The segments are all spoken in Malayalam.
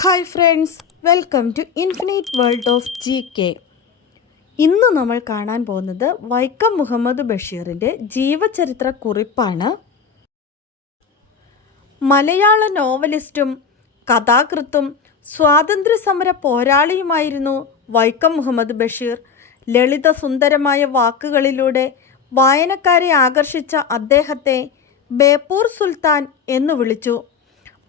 Hi friends welcome to infinite world of G K. ഇന്ന് നമ്മൾ കാണാൻ പോകുന്നത് വൈക്കം മുഹമ്മദ് ബഷീറിന്റെ ജീവചരിത്ര കുറിപ്പാണ് മലയാള നോവലിസ്റ്റും കഥാകൃത്തും സ്വാതന്ത്ര്യസമര പോരാളിയുമായിരുന്നു വൈക്കം മുഹമ്മദ് ബഷീർ. ലളിത സുന്ദരമായ വാക്കുകളിലൂടെ വായനക്കാരെ ആകർഷിച്ച അദ്ദേഹത്തെ ബേപ്പൂർ സുൽത്താൻ എന്നു വിളിച്ചു.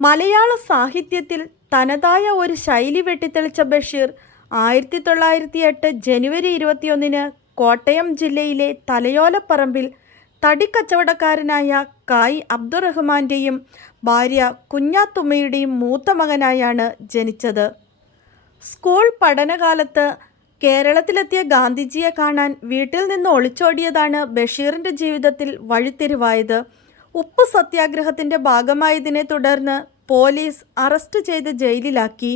മലയാള സാഹിത്യത്തിൽ തനതായ ഒരു ശൈലി വെട്ടിത്തെളിച്ച ബഷീർ ആയിരത്തി തൊള്ളായിരത്തി എട്ട് ജനുവരി ഇരുപത്തിയൊന്നിന് കോട്ടയം ജില്ലയിലെ തലയോലപ്പറമ്പിൽ തടിക്കച്ചവടക്കാരനായ കായ് അബ്ദുറഹ്മാന്റെയും ഭാര്യ കുഞ്ഞാത്തുമ്മയുടെയും മൂത്ത മകനായാണ് ജനിച്ചത്. സ്കൂൾ പഠനകാലത്ത് കേരളത്തിലെത്തിയ ഗാന്ധിജിയെ കാണാൻ വീട്ടിൽ നിന്ന് ഒളിച്ചോടിയതാണ് ബഷീറിന്റെ ജീവിതത്തിൽ വഴിത്തിരിവായത്. ഉപ്പ് സത്യാഗ്രഹത്തിന്റെ ഭാഗമായതിനെ തുടർന്ന് പോലീസ് അറസ്റ്റ് ചെയ്ത് ജയിലിലാക്കി.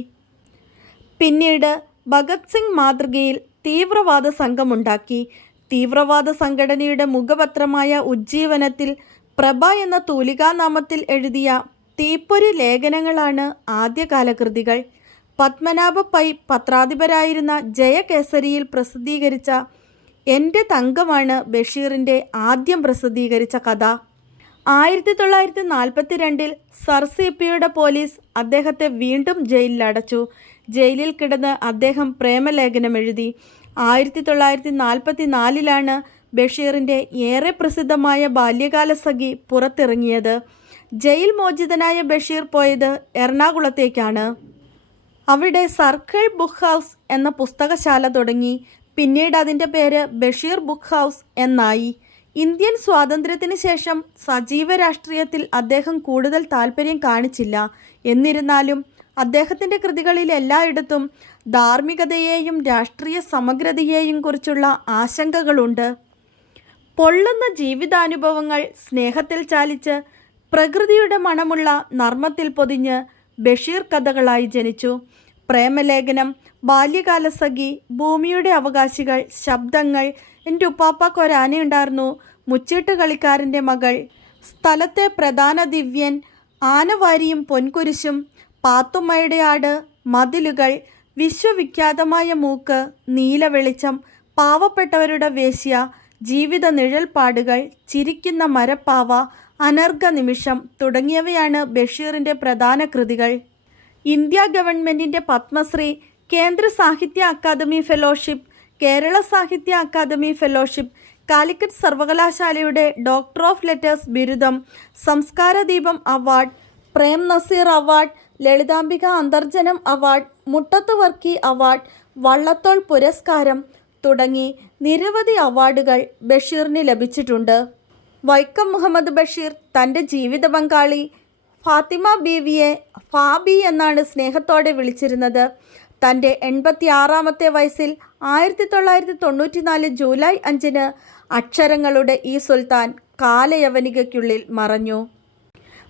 പിന്നീട് ഭഗത് സിംഗ് മാതൃകയിൽ തീവ്രവാദ സംഘമുണ്ടാക്കി തീവ്രവാദ സംഘടനയുടെ മുഖപത്രമായ ഉജ്ജീവനത്തിൽ പ്രഭ എന്ന തൂലികാനാമത്തിൽ എഴുതിയ തീപ്പൊരി ലേഖനങ്ങളാണ് ആദ്യകാല കൃതികൾ പത്മനാഭ പൈ പത്രാധിപരായിരുന്ന ജയകേസരിയിൽ പ്രസിദ്ധീകരിച്ച എന്റെ തങ്കമാണ് ബഷീറിന്റെ ആദ്യം പ്രസിദ്ധീകരിച്ച കഥ. ആയിരത്തി തൊള്ളായിരത്തി നാൽപ്പത്തി രണ്ടിൽ സർ സി പിയുടെ പോലീസ് അദ്ദേഹത്തെ വീണ്ടും ജയിലിലടച്ചു ജയിലിൽ കിടന്ന് അദ്ദേഹം പ്രേമലേഖനം എഴുതി. ആയിരത്തി തൊള്ളായിരത്തി നാൽപ്പത്തി നാലിലാണ് ബഷീറിന്റെ ഏറെ പ്രസിദ്ധമായ ബാല്യകാല സഖി പുറത്തിറങ്ങിയത്. ജയിൽ മോചിതനായ ബഷീർ പോയത് എറണാകുളത്തേക്കാണ്. അവിടെ സർക്കിൾ ബുക്ക് ഹൗസ് എന്ന പുസ്തകശാല തുടങ്ങി. പിന്നീട് അതിന്റെ പേര് ബഷീർ ബുക്ക് ഹൗസ് എന്നായി. ഇന്ത്യൻ സ്വാതന്ത്ര്യത്തിന് ശേഷം സജീവ രാഷ്ട്രീയത്തിൽ അദ്ദേഹം കൂടുതൽ താല്പര്യം കാണിച്ചില്ല. എന്നിരുന്നാലും അദ്ദേഹത്തിന്റെ കൃതികളിൽ എല്ലായിടത്തും ധാർമ്മികതയെയും രാഷ്ട്രീയ സമഗ്രതയെയും കുറിച്ചുള്ള ആശങ്കകളുണ്ട്. പൊള്ളുന്ന ജീവിതാനുഭവങ്ങൾ സ്നേഹത്തിൽ ചാലിച്ച് പ്രകൃതിയുടെ മണമുള്ള നർമ്മത്തിൽ പൊതിഞ്ഞ് ബഷീർ കഥകളായി ജനിച്ചു. പ്രേമലേഖനം ബാല്യകാലസഖി ഭൂമിയുടെ അവകാശികൾ ശബ്ദങ്ങൾ എന്റെ ഉപ്പാപ്പാക്കൊരാനയുണ്ടായിരുന്നു മുച്ചീട്ട് കളിക്കാരന്റെ മകൾ സ്ഥലത്തെ പ്രധാന ദിവ്യൻ ആനവാരിയും പൊൻകുരിശും പാത്തുമ്മയുടെ ആട് മതിലുകൾ വിശ്വവിഖ്യാതമായ മൂക്ക് നീല വെളിച്ചം പാവപ്പെട്ടവരുടെ വേശ്യ ജീവിത നിഴൽപ്പാടുകൾ ചിരിക്കുന്ന മരപ്പാവ അനർഘ നിമിഷം തുടങ്ങിയവയാണ് ബഷീറിന്റെ പ്രധാന കൃതികൾ. ഇന്ത്യ ഗവൺമെന്റിന്റെ പത്മശ്രീ കേന്ദ്ര സാഹിത്യ അക്കാദമി ഫെലോഷിപ്പ് കേരള സാഹിത്യ അക്കാദമി ഫെലോഷിപ്പ് കാലിക്കറ്റ് സർവകലാശാലയുടെ ഡോക്ടർ ഓഫ് ലെറ്റേഴ്സ് ബിരുദം Samskara Deepam award Prem Nazir award Lalithambika Antharjanam award Muttathu Varkey award Vallathol പുരസ്കാരം തുടങ്ങി നിരവധി അവാർഡുകൾ ബഷീറിന് ലഭിച്ചിട്ടുണ്ട്. വൈക്കം മുഹമ്മദ് ബഷീർ തന്റെ ജീവിത പങ്കാളി ഫാത്തിമ ബീവിയെ ഫാബി എന്നാണ് സ്നേഹത്തോടെ വിളിച്ചിരുന്നത്. തന്റെ എൺപത്തി ആറാമത്തെ വയസ്സിൽ ആയിരത്തി തൊള്ളായിരത്തി തൊണ്ണൂറ്റിനാല് ജൂലൈ അഞ്ചിന് അക്ഷരങ്ങളുടെ ഈ സുൽത്താൻ കാലയവനികയ്ക്കുള്ളിൽ മറഞ്ഞു.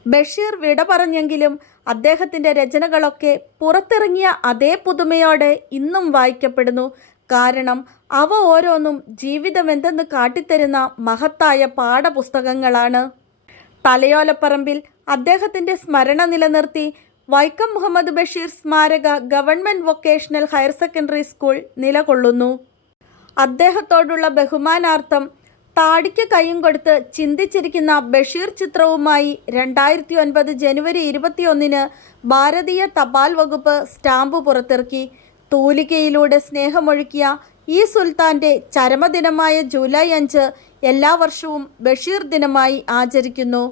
ബഷീർ വിട പറഞ്ഞെങ്കിലും അദ്ദേഹത്തിന്റെ രചനകളൊക്കെ പുറത്തിറങ്ങിയ അതേ പുതുമയോടെ ഇന്നും വായിക്കപ്പെടുന്നു. കാരണം അവ ഓരോന്നും ജീവിതമെന്തെന്ന് കാട്ടിത്തരുന്ന മഹത്തായ പാഠപുസ്തകങ്ങളാണ്. തലയോലപ്പറമ്പിൽ അദ്ദേഹത്തിന്റെ സ്മരണ നിലനിർത്തി വൈക്കം മുഹമ്മദ് ബഷീർ സ്മാരക government vocational higher secondary school നിലകൊള്ളുന്നു. അദ്ദേഹത്തോടുള്ള ബഹുമാനാർത്ഥം താടിക്ക് കൈയും കൊടുത്ത് ചിന്തിച്ചിരിക്കുന്ന ബഷീർ ചിത്രവുമായി രണ്ടായിരത്തി ഒൻപത് ജനുവരി ഇരുപത്തിയൊന്നിന് ഭാരതീയ തപാൽ വകുപ്പ് സ്റ്റാമ്പ് പുറത്തിറക്കി. തൂലികയിലൂടെ സ്നേഹമൊഴുക്കിയ ഈ സുൽത്താന്റെ ചരമദിനമായ ജൂലൈ അഞ്ച് എല്ലാ വർഷവും ബഷീർ ദിനമായി ആചരിക്കുന്നു.